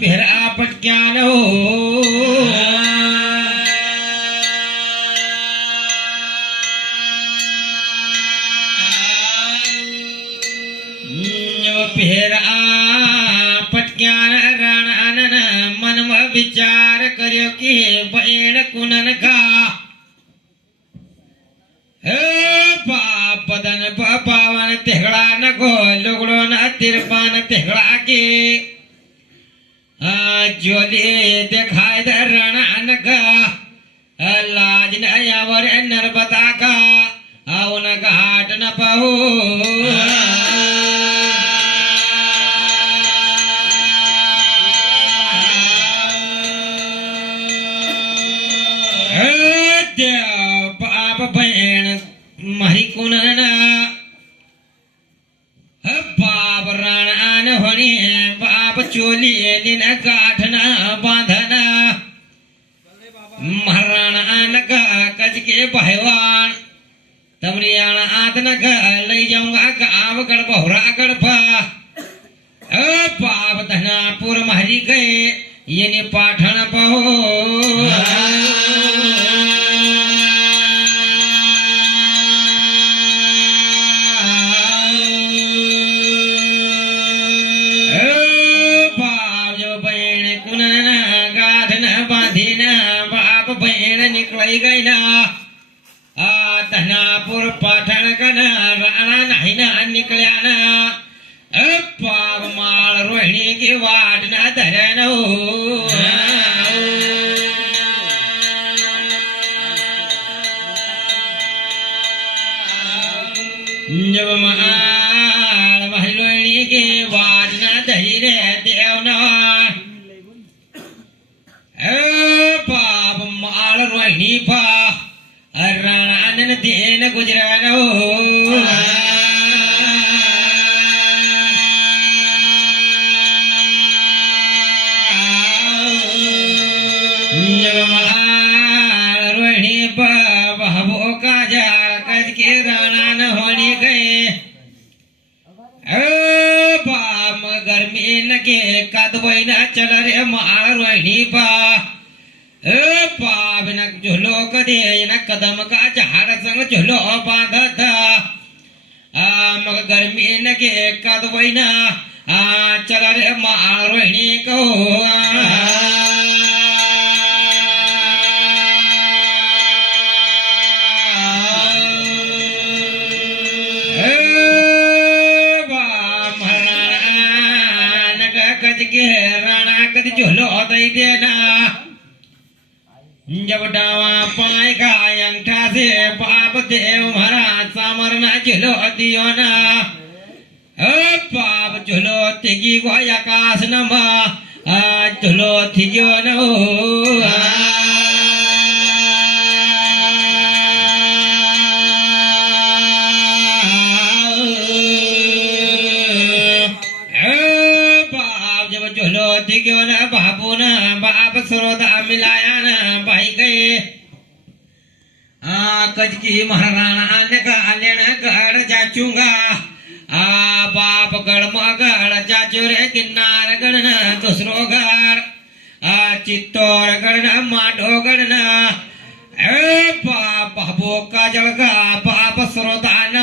पेरा पटक्यानो पेरा पटक्यान राणानन मनमा विचार कर्यो कि बहेण कुनन का बापदन पावन तेहड़ा न गो लुगड़ो न तिरपान तेहड़ा के जोली दिखाई दे रण का लाज न यावर नर्मदा का आउन घाट न पाहू बाप बहन मारी कुनना बाप राणान होनी बाप चोली दिन गाठना बांधना महाराणान का कज के बहवान तमरियाना आतना का ले जाऊंगा गाँव गढ़ बहुरा गढ़पा बाप धनापुर मारी गए ये ने पाठन पहो निकल गई ना धनापुर पाठन कना राणा नहीं ना निकलिया ना पाव माल रोहिणी की वाट ना धरन जब माल रोहिणी की वाट ना धरी रे देव ना माल रोहिणी पा राणानन देन गुजरानो माल रोहिणी पा बहबो का जाल कज के राणान होने गए बाम गर्मी न के कदवई न चल रे माल रोहिणी पा पावनक झुलो कदे न कदम का झाड़ संग झुलो बांधत मग गर्मी न के कदवई न चल रे माल रोहिणी को कज के राणा कद झुलो दई देना जब डावा पाए का अंगठा से बाप देव महाराज सामर ना झुलो दियो ना बाप झुलो तिगी को आकाश न झुलो थिजो न बाप जब झुलो थिजो न बाबू न बाप सरोदा मिलाया ना भाई गए कज की महाराणा ने का लेना गढ़ जाचूंगा बाप गढ़ मगढ़ जाचू रे किन्नार गढ़ न दूसरो गढ़ चित्तौर गढ़ न माडो गढ़ न बाप बाबो का जड़गा बाप सरोदा न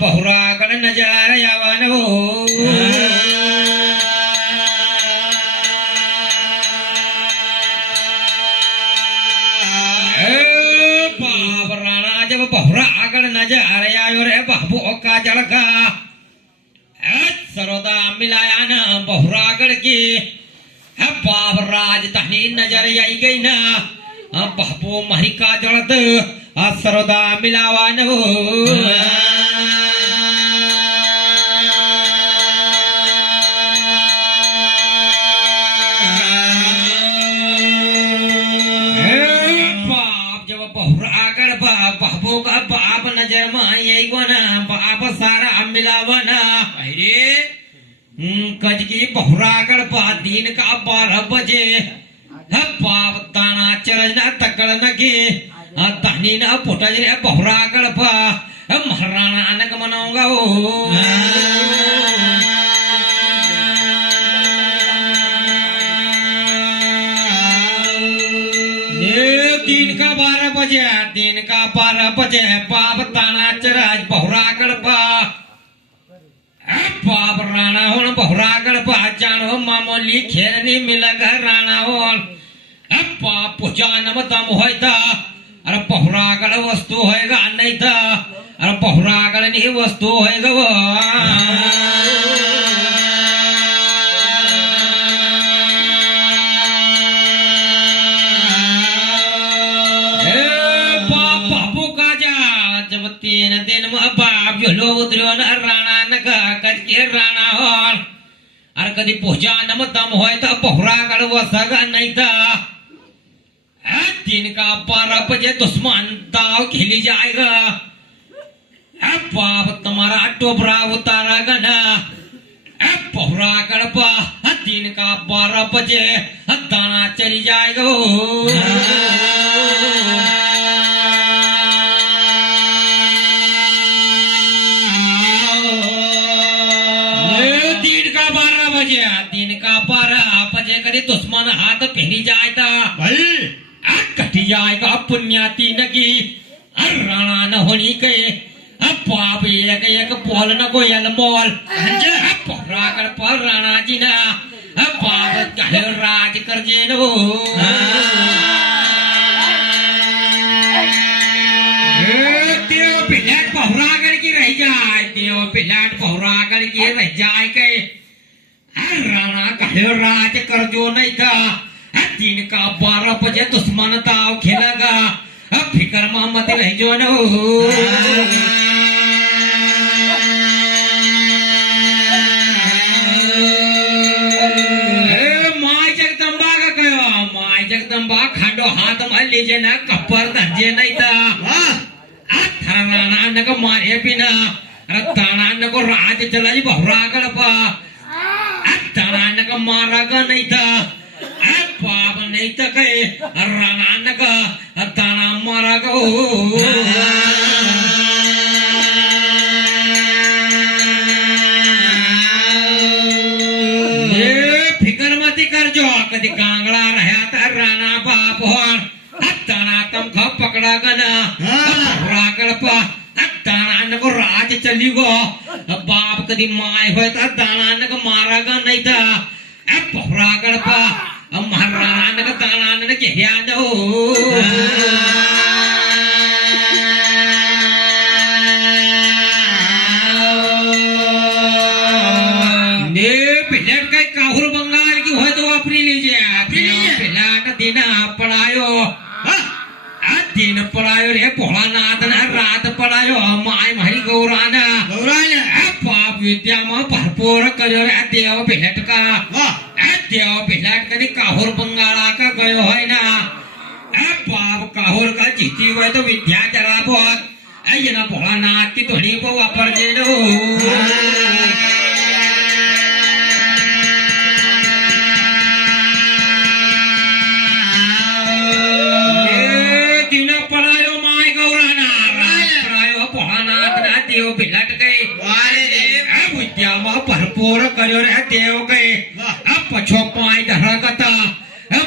बहुरा गढ़ नजर यावन बहुरा आगड़ नजर आयो रे बाबू का जड़का सरोदा मिलाया ना बहुरा आगड़ की बाब राजधानी नजर आई गई ना बाबू मारी का जड़त सरोदा मिलावा न बाबू का बाप नजर में आई ना बाप सारा मिलावना अरे कज की बहुरागढ़ दिन का 12 बजे बाप ताना चरजना तकड़ न के तानी ना पोटज रे बहुरागढ़ महाराणा अनक मनाऊंगा दिन का 12 बजे बाप ताना चराज बहुरा गड़पा बाप राणा हो बहुरा गड़पा जानो मामूली खेलनी मिलग राणा हो बाप पूजानम दम होता अरे बहुरा गड़ वस्तु होएगा नहीं था अरे बहुरा गड़ नहीं वस्तु होएगा वो तीन दिन में बाप जो लो उतरियो न राणा न कच के राणा हो और कदी पूजा नम दम होए तो बहुरा गड़ वसगा नहीं था दिन का 12 बजे दुश्मन दाव खेली जाएगा बाप तुम्हारा टोबरा उतारेगा ना बहुरा गड़ पा दिन का 12 बजे दाना चली जाएगा दिन का 12 बजे कभी दुश्मन हाथ पहनी जाएगा भाई कटी जाएगा पुण्याती नगी राणा न होनी के बाप एक बोल न को यल मोल पहरा कर पर राणा जी ना बाप कहे राज कर जे नो तेव पिलाट पहरा की रह जाए तेव पिलाट पहरा की रह जाए के राणा कहे राज कर जो नहीं था दिन का 12 बजे दुश्मन दाव खेलेगा फिकर मोहम्मद रह जो न माय जगदम्बा का कहो माय जगदम्बा खांडो हाथ में लीजिए ना कपर धंजे नहीं था राणा न को मारे बिना ताना न को राज चलाई बहुरा गड़पा ताना का मारा का नहीं था पाप नहीं था कहे राना का ताना मारा का फिकर मत कर जो कदी कांगड़ा रहा था राणा बाप और ताना तुम खा पकड़ा गना रागड़पा ताना को राज चली गो बाप कदी माय हो ताना को मारा गा नहीं था पहरा गड़पा महाराणा का ताना के ध्यान हो ने पिलट का काहुर बंगाल की हो तो अपनी लीजिए पिलट दिन पढ़ायो दिन पढ़ायो रे भोलानाथ ना रात पढ़ायो माय मारी गौराना पाप विद्या में भरपूर करो रे देव भिलट का देव भिलट कभी काहुर बंगाला का गयो है ना पाप काहुर का जीती हुए तो विद्या जरा बहुत ये ना भोलानाथ की ध्वनि को वापर दे दो भिलट गए विद्या में भरपूर करो रे देव गए पछो पाई धरगता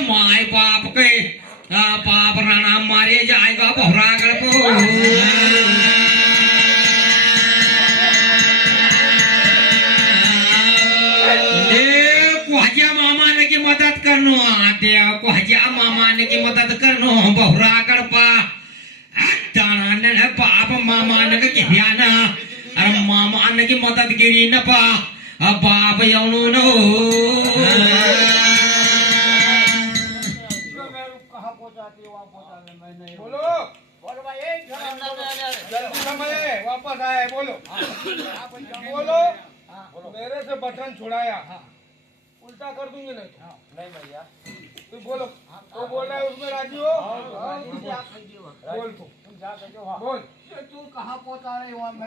माय बाप के बाप राणा मारे जाएगा बहुरा गड़पो कुहजिया मामा ने की मदद करनो देव कुहजिया मामा ने की मदद करनो बहुरा गड़पा बाप मामा ने के ध्यान अरे मामा ने की मदद गिरी न पा बाप यौनो नो कहाँ पहुँचाती हो बोलो बोलो भाई जल्दी समय वापस आए बोलो बोलो मेरे से बटन छुड़ाया उल्टा कर दूंगी नहीं भैया तू बोलो तो बोल रहा है उसमें राजी हो बोल तू बोल तू कहाँ पहुँचा रहे हो